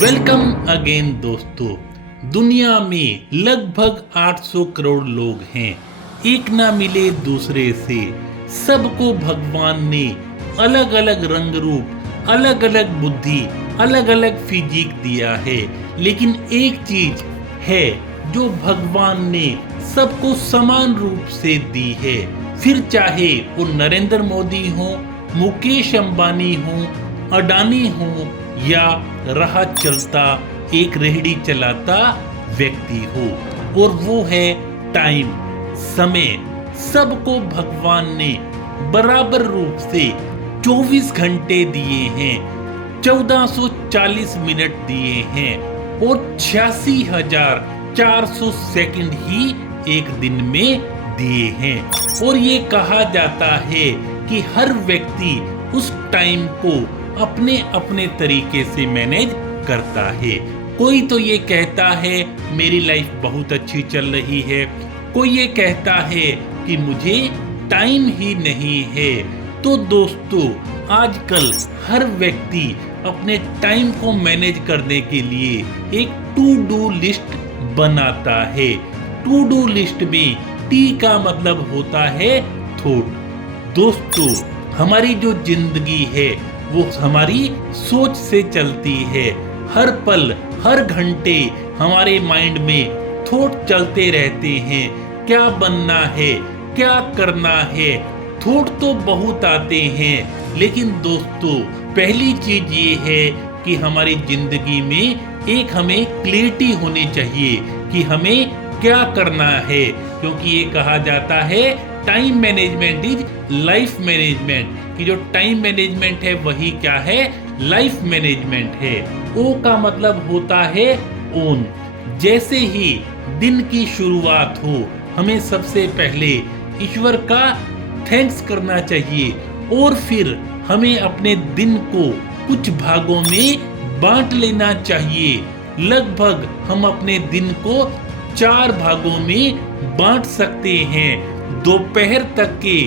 Welcome again दोस्तों। दुनिया में लगभग 800 करोड़ लोग हैं, एक ना मिले दूसरे से। सबको भगवान ने अलग अलग रंग रूप, अलग अलग बुद्धि, अलग अलग फिजिक दिया है, लेकिन एक चीज है जो भगवान ने सबको समान रूप से दी है। फिर चाहे वो नरेंद्र मोदी हो, मुकेश अंबानी हो, अडानी हो या राह चलता एक रेहड़ी चलाता व्यक्ति हो, और वो है टाइम, समय। सबको भगवान ने बराबर रूप से 24 घंटे दिए हैं, 1440 मिनट दिए हैं और 86,400 सेकंड ही एक दिन में दिए हैं। और ये कहा जाता है कि हर व्यक्ति उस टाइम को अपने अपने तरीके से मैनेज करता है। कोई तो ये कहता है मेरी लाइफ बहुत अच्छी चल रही है, कोई ये कहता है कि मुझे टाइम ही नहीं है। तो दोस्तों, आजकल हर व्यक्ति अपने टाइम को मैनेज करने के लिए एक टू डू लिस्ट बनाता है। टू डू लिस्ट में टी का मतलब होता है थॉट। दोस्तों, हमारी जो जिंदगी है वो हमारी सोच से चलती है। हर पल, हर घंटे हमारे माइंड में थॉट चलते रहते हैं। क्या बनना है, क्या करना है, थॉट तो बहुत आते हैं, लेकिन दोस्तों पहली चीज ये है कि हमारी जिंदगी में एक हमें क्लैरिटी होनी चाहिए कि हमें क्या करना है। क्योंकि ये कहा जाता है time management is life management, कि जो टाइम मैनेजमेंट है वही क्या है, लाइफ मैनेजमेंट है। ओ का मतलब होता है ओन। जैसे ही दिन की शुरुआत हो, हमें सबसे पहले ईश्वर का थैंक्स करना चाहिए और फिर हमें अपने दिन को कुछ भागों में बांट लेना चाहिए। लगभग हम अपने दिन को 4 भागों में बांट सकते हैं। दोपहर तक के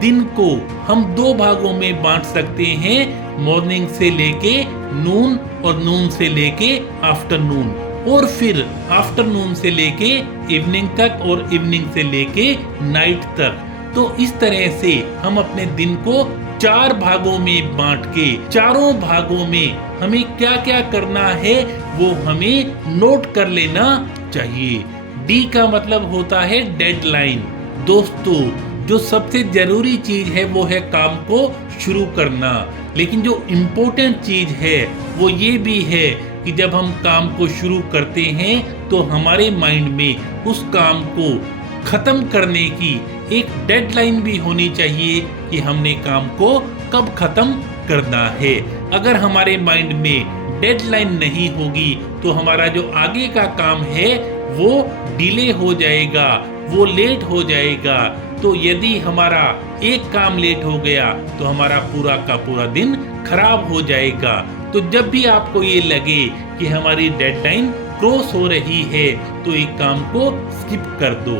दिन को हम 2 भागों में बांट सकते हैं, मॉर्निंग से लेके नून और नून से लेके आफ्टरनून, और फिर आफ्टरनून से लेके इवनिंग तक और इवनिंग से लेके नाइट तक। तो इस तरह से हम अपने दिन को 4 भागों में बांट के चारों भागों में हमें क्या क्या करना है वो हमें नोट कर लेना चाहिए। डी का मतलब होता है डेडलाइन। दोस्तों, जो सबसे जरूरी चीज है वो है काम को शुरू करना, लेकिन जो इम्पोर्टेंट चीज है वो ये भी है कि जब हम काम को शुरू करते हैं तो हमारे माइंड में उस काम को खत्म करने की एक डेडलाइन भी होनी चाहिए कि हमने काम को कब खत्म करना है। अगर हमारे माइंड में डेडलाइन नहीं होगी तो हमारा जो आगे का काम है वो डिले हो जाएगा, वो लेट हो जाएगा। तो यदि हमारा एक काम लेट हो गया तो हमारा पूरा का पूरा दिन खराब हो जाएगा। तो जब भी आपको ये लगे कि हमारी डेडलाइन क्रॉस हो रही है तो एक काम को स्किप कर दो।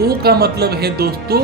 ओ का मतलब है दोस्तों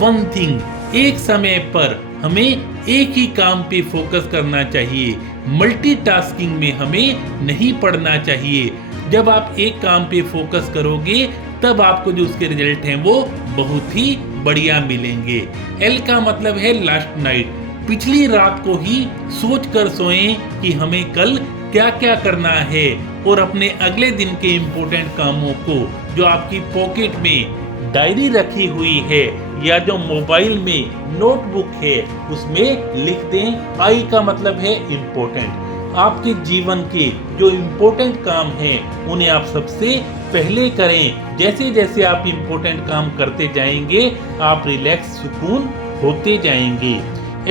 वन थिंग। एक समय पर हमें एक ही काम पे फोकस करना चाहिए, मल्टीटास्किंग में हमें नहीं पड़ना चाहिए। जब आप एक काम पे फोकस करोगे तब आपको जो उसके रिजल्ट हैं वो बहुत ही बढ़िया मिलेंगे। एल का मतलब है लास्ट नाइट। पिछली रात को ही सोच कर सोएं कि हमें कल क्या क्या करना है, और अपने अगले दिन के इम्पोर्टेंट कामों को जो आपकी पॉकेट में डायरी रखी हुई है या जो मोबाइल में नोटबुक है उसमें लिख दें। आई का मतलब है इम्पोर्टेंट। आपके जीवन के जो इम्पोर्टेंट काम हैं उन्हें आप सबसे पहले करें। जैसे जैसे आप इम्पोर्टेंट काम करते जाएंगे आप रिलैक्स, सुकून होते जाएंगे।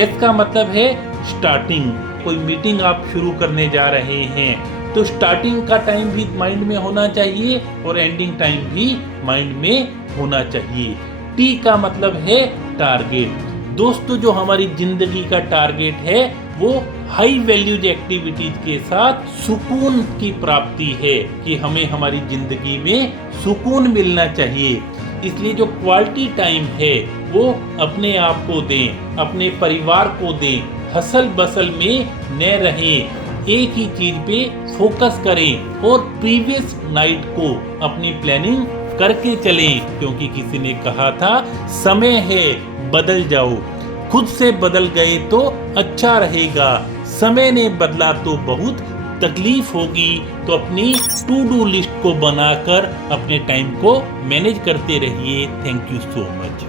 एस का मतलब है स्टार्टिंग। कोई मीटिंग आप शुरू करने जा रहे हैं तो स्टार्टिंग का टाइम भी माइंड में होना चाहिए और एंडिंग टाइम भी माइंड में होना चाहिए। टी का मतलब है टारगेट। दोस्तों, जो हमारी जिंदगी का टारगेट है वो हाई वैल्यूज एक्टिविटीज के साथ सुकून की प्राप्ति है, कि हमें हमारी जिंदगी में सुकून मिलना चाहिए। इसलिए जो क्वालिटी टाइम है वो अपने आप को दें, अपने परिवार को दें, हसल बसल में न रहें। एक ही चीज पे फोकस करें और प्रीवियस नाइट को अपनी प्लानिंग करके चलें, क्योंकि किसी ने कहा था समय है बदल जाओ। खुद से बदल गए तो अच्छा रहेगा, समय ने बदला तो बहुत तकलीफ होगी। तो अपनी टू डू लिस्ट को बनाकर अपने टाइम को मैनेज करते रहिए। Thank you so much.